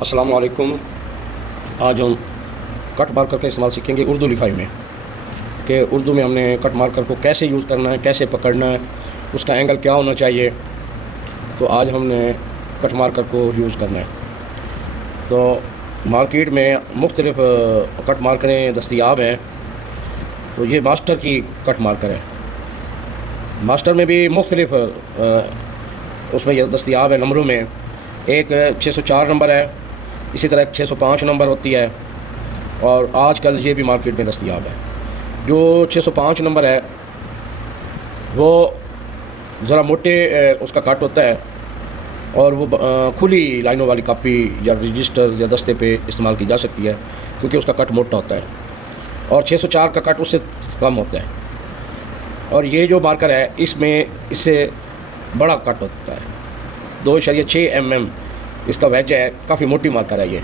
अस्सलाम वालेकुम। आज हम कट मार्कर का इस्तेमाल सीखेंगे उर्दू लिखाई में, कि उर्दू में हमने कट मार्कर को कैसे यूज़ करना है, कैसे पकड़ना है, उसका एंगल क्या होना चाहिए। तो आज हमने कट मार्कर को यूज़ करना है। तो मार्केट में मुख्तलिफ़ कट मार्करें दस्तयाब हैं। तो ये मास्टर की कट मार्कर है। मास्टर में भी मुख्तलिफ़ उसमें ये दस्तयाब है नंबरों में। एक 604 नंबर है, इसी तरह 605 नंबर होती है, और आजकल ये भी मार्केट में दस्तयाब है। जो 605 नंबर है वो ज़रा मोटे उसका कट होता है, और वो खुली लाइनों वाली कापी या रजिस्टर या दस्ते पे इस्तेमाल की जा सकती है, क्योंकि उसका कट मोटा होता है। और 604 का कट उससे कम होता है। और ये जो मार्कर है इसमें इससे बड़ा कट होता है, 2.6 mm इसका वेज है। काफ़ी मोटी मार्कर है ये।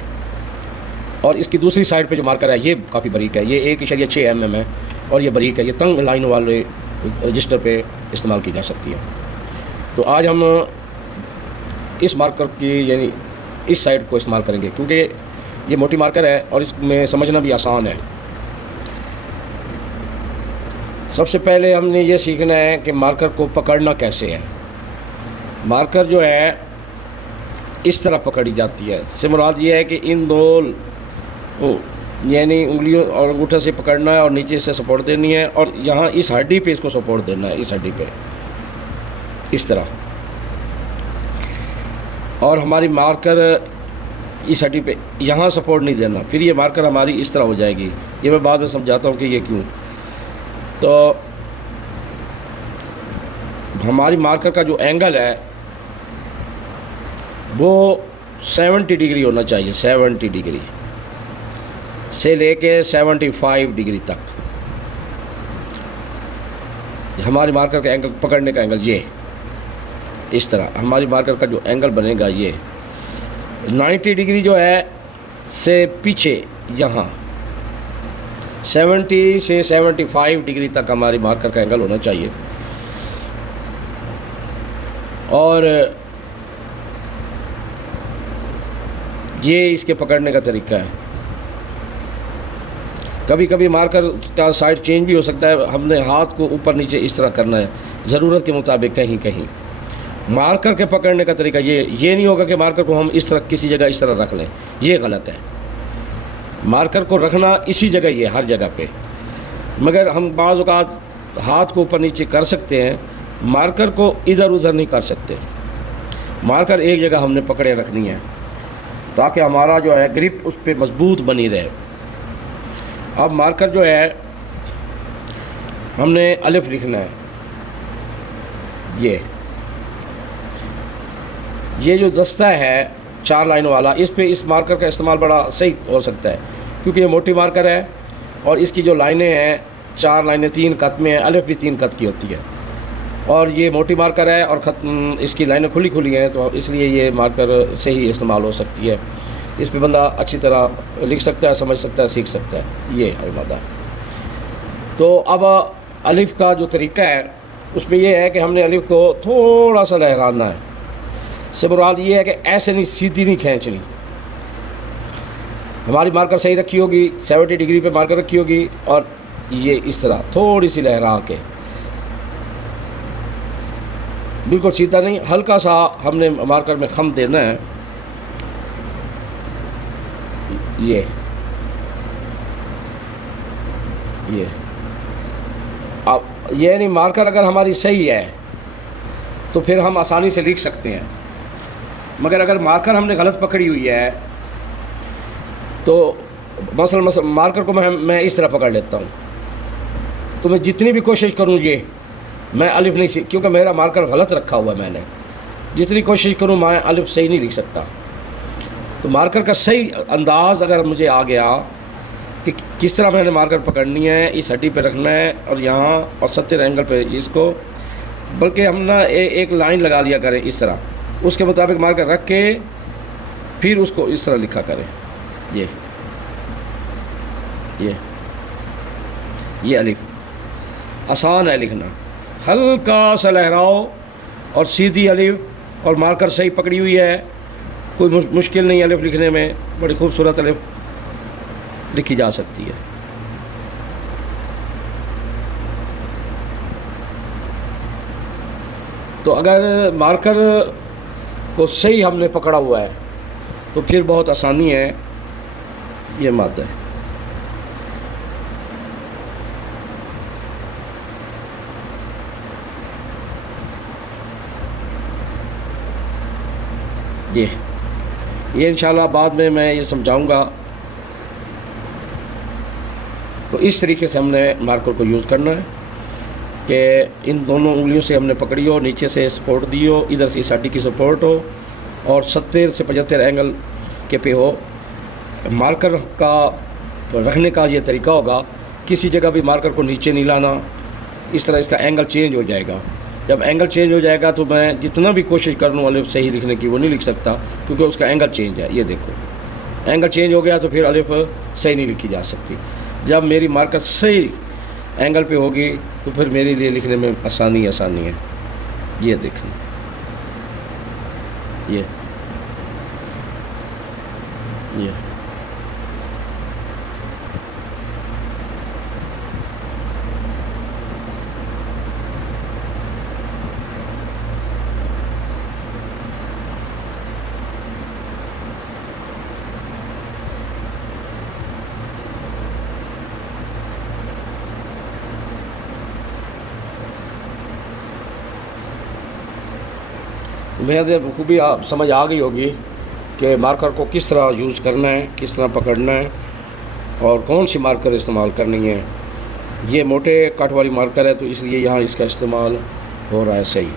और इसकी दूसरी साइड पे जो मार्कर है ये काफ़ी बारीक है, ये 1.6 mm है, और ये बारीक है। ये तंग लाइनों वाले रजिस्टर पे इस्तेमाल की जा सकती है। तो आज हम इस मार्कर की यानी इस साइड को इस्तेमाल करेंगे, क्योंकि ये मोटी मार्कर है और इसमें समझना भी आसान है। सबसे पहले हमने ये सीखना है कि मार्कर को पकड़ना कैसे है। मार्कर जो है इस तरह पकड़ी जाती है। से मुराद ये है कि इन दो यानी उंगलियों और अंगूठे से पकड़ना है और नीचे से सपोर्ट देनी है, और यहाँ इस हड्डी पे इसको सपोर्ट देना है, इस हड्डी पे इस तरह। और हमारी मार्कर इस हड्डी पे यहाँ सपोर्ट नहीं देना, फिर ये मार्कर हमारी इस तरह हो जाएगी। ये मैं बाद में समझाता हूँ कि ये क्यों। तो हमारी मार्कर का जो एंगल है वो 70 डिग्री होना चाहिए। 70 डिग्री से लेके 75 डिग्री तक हमारी मार्कर का एंगल, पकड़ने का एंगल ये इस तरह। हमारी मार्कर का जो एंगल बनेगा ये 90 डिग्री जो है से पीछे, यहाँ 70 से 75 डिग्री तक हमारी मार्कर का एंगल होना चाहिए। और ये इसके पकड़ने का तरीका है। कभी कभी मार्कर का साइड चेंज भी हो सकता है। हमने हाथ को ऊपर नीचे इस तरह करना है ज़रूरत के मुताबिक। कहीं कहीं मार्कर के पकड़ने का तरीका ये नहीं होगा कि मार्कर को हम इस तरह किसी जगह इस तरह रख लें, ये गलत है। मार्कर को रखना इसी जगह ही है, हर जगह पे। मगर हम बाज़ औक़ात हाथ को ऊपर नीचे कर सकते हैं, मार्कर को इधर उधर नहीं कर सकते। मार्कर एक जगह हमने पकड़े रखनी है ताकि हमारा जो है ग्रिप उस पर मजबूत बनी रहे। अब मार्कर जो है हमने अलिफ लिखना है। ये जो दस्ता है 4 लाइनों वाला, इस पे इस मार्कर का इस्तेमाल बड़ा सही हो सकता है, क्योंकि ये मोटी मार्कर है और इसकी जो लाइनें हैं 4 लाइनें 3 कत में हैं। अलिफ भी 3 कत की होती है, और ये मोटी मार्कर है और इसकी लाइनें खुली खुली हैं, तो इसलिए ये मार्कर से ही इस्तेमाल हो सकती है। इस पे बंदा अच्छी तरह लिख सकता है, समझ सकता है, सीख सकता है। ये है मादा। तो अब अलिफ का जो तरीका है उसमें ये है कि हमने अलिफ को थोड़ा सा लहराना है। से मुराद ये है कि ऐसे नहीं, सीधी नहीं खींचनी। हमारी मार्कर सही रखी होगी, 70 डिग्री पे मार्कर रखी होगी, और ये इस तरह थोड़ी सी लहरा के, बिल्कुल सीधा नहीं, हल्का सा हमने मार्कर में खम देना है। ये अब ये नहीं, मार्कर अगर हमारी सही है तो फिर हम आसानी से लिख सकते हैं। मगर अगर मार्कर हमने गलत पकड़ी हुई है तो मसलन मार्कर को मैं इस तरह पकड़ लेता हूँ, तो मैं जितनी भी कोशिश करूँ मैं अलिफ नहीं सीख, क्योंकि मेरा मार्कर गलत रखा हुआ है। मैंने जितनी कोशिश करूँ मैं अलिफ सही नहीं लिख सकता। तो मार्कर का सही अंदाज़ अगर मुझे आ गया कि किस तरह मैंने मार्कर पकड़नी है, इस हड्डी पे रखना है और यहाँ और 70 एंगल पे इसको, बल्कि हम ना एक लाइन लगा लिया करें इस तरह, उसके मुताबिक मार्कर रख के फिर उसको इस तरह लिखा करें। ये अलिफ आसान है लिखना। हल्का सा लहराओ और सीधी अलिफ, और मार्कर सही पकड़ी हुई है, کوئی مشکل نہیں الف لکھنے میں، بڑی خوبصورت الف لکھی جا سکتی ہے۔ تو اگر مارکر کو صحیح ہم نے پکڑا ہوا ہے تو پھر بہت آسانی ہے یہ مادہ ہے۔ یہ انشاءاللہ بعد میں یہ سمجھاؤں گا۔ تو اس طریقے سے ہم نے مارکر کو یوز کرنا ہے کہ ان دونوں انگلیوں سے ہم نے پکڑی ہو، نیچے سے سپورٹ دی ہو، ادھر سے اس ہڈی کی سپورٹ ہو، اور 70 سے 75 اینگل کے پہ ہو۔ مارکر کا رکھنے کا یہ طریقہ ہوگا، کسی جگہ بھی مارکر کو نیچے نہیں لانا، اس طرح اس کا اینگل چینج ہو جائے گا۔ جب اینگل چینج ہو جائے گا تو میں جتنا بھی کوشش کر لوں الف صحیح لکھنے کی وہ نہیں لکھ سکتا، کیونکہ اس کا اینگل چینج ہے۔ یہ دیکھو اینگل چینج ہو گیا تو پھر الف صحیح نہیں لکھی جا سکتی۔ جب میری مارکر صحیح اینگل پہ ہوگی تو پھر میرے لیے لکھنے میں آسانی ہے۔ یہ دیکھیں، یہ میرے خوبی آپ سمجھ آ گئی ہوگی کہ مارکر کو کس طرح یوز کرنا ہے، کس طرح پکڑنا ہے، اور کون سی مارکر استعمال کرنی ہے۔ یہ موٹے کٹ والی مارکر ہے تو اس لیے یہاں اس کا استعمال ہو رہا ہے صحیح۔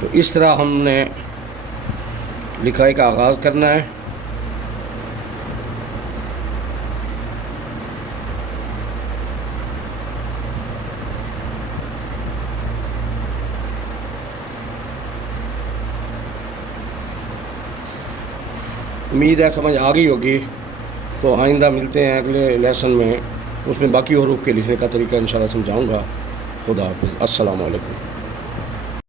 تو اس طرح ہم نے لکھائی کا آغاز کرنا ہے۔ امید ہے سمجھ آ گئی ہوگی۔ تو آئندہ ملتے ہیں اگلے لیسن میں، اس میں باقی حروف کے لکھنے کا طریقہ انشاءاللہ سمجھاؤں گا۔ خدا حافظ، السلام علیکم۔